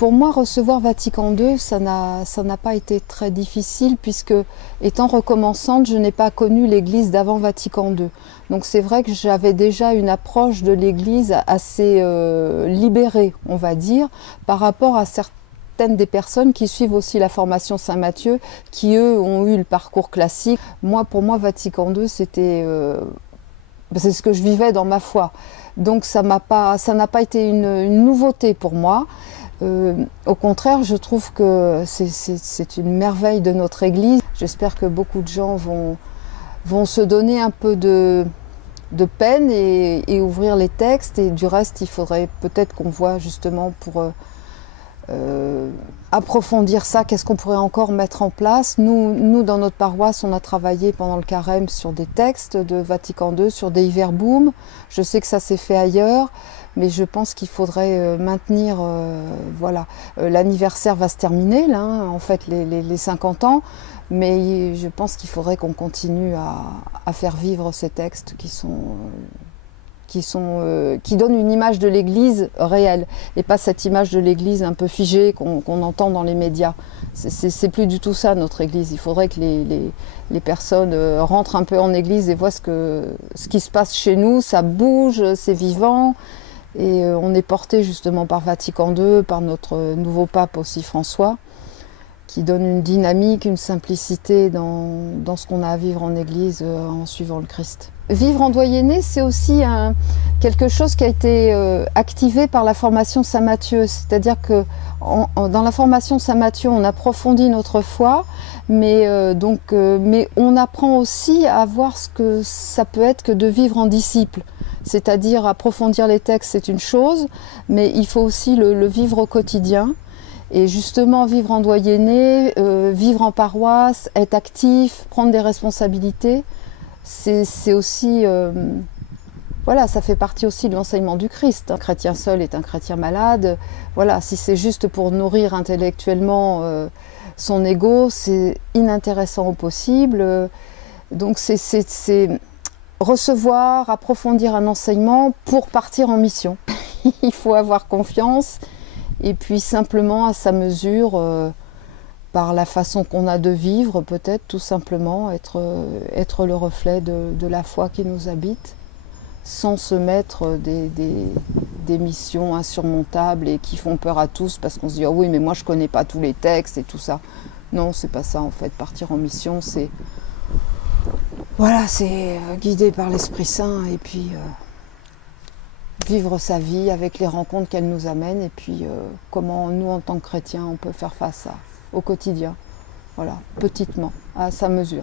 Pour moi, recevoir Vatican II, ça n'a pas été très difficile puisque, étant recommençante, je n'ai pas connu l'Église d'avant Vatican II. Donc c'est vrai que j'avais déjà une approche de l'Église assez libérée, on va dire, par rapport à certaines des personnes qui suivent aussi la formation Saint-Matthieu, qui eux ont eu le parcours classique. Pour moi, Vatican II, c'est ce que je vivais dans ma foi. Donc ça n'a pas été une nouveauté pour moi. Au contraire, je trouve que c'est une merveille de notre Église. J'espère que beaucoup de gens vont se donner un peu de peine et ouvrir les textes. Et du reste, il faudrait peut-être qu'on voit justement pour approfondir ça, qu'est-ce qu'on pourrait encore mettre en place. Nous, dans notre paroisse, on a travaillé pendant le carême sur des textes de Vatican II, sur des Iverboom. Je sais que ça s'est fait ailleurs, mais je pense qu'il faudrait maintenir, voilà. L'anniversaire va se terminer, là, hein, en fait, les 50 ans, mais je pense qu'il faudrait qu'on continue à faire vivre ces textes qui donnent une image de l'Église réelle et pas cette image de l'Église un peu figée qu'on entend dans les médias. C'est plus du tout ça notre Église. Il faudrait que les personnes rentrent un peu en Église et voient ce qui se passe chez nous. Ça bouge, c'est vivant et on est porté justement par Vatican II, par notre nouveau pape aussi François, qui donne une dynamique, une simplicité dans ce qu'on a à vivre en Église en suivant le Christ. Vivre en doyenné, c'est aussi quelque chose qui a été activé par la formation Saint-Matthieu. C'est-à-dire que dans la formation Saint-Matthieu, on approfondit notre foi, mais on apprend aussi à voir ce que ça peut être que de vivre en disciple. C'est-à-dire approfondir les textes, c'est une chose, mais il faut aussi le vivre au quotidien. Et justement, vivre en doyenné, vivre en paroisse, être actif, prendre des responsabilités, c'est aussi, voilà, ça fait partie aussi de l'enseignement du Christ. Un chrétien seul est un chrétien malade. Voilà, si c'est juste pour nourrir intellectuellement son ego, c'est inintéressant au possible. Donc c'est recevoir, approfondir un enseignement pour partir en mission. Il faut avoir confiance et puis simplement à sa mesure, par la façon qu'on a de vivre, peut-être tout simplement être le reflet de la foi qui nous habite, sans se mettre des missions insurmontables et qui font peur à tous parce qu'on se dit « oh oui, mais moi je connais pas tous les textes et tout ça ». Non, c'est pas ça en fait. Partir en mission, c'est guidé par l'Esprit Saint et puis vivre sa vie avec les rencontres qu'elle nous amène et puis comment nous en tant que chrétiens on peut faire face au quotidien, voilà, petitement, à sa mesure.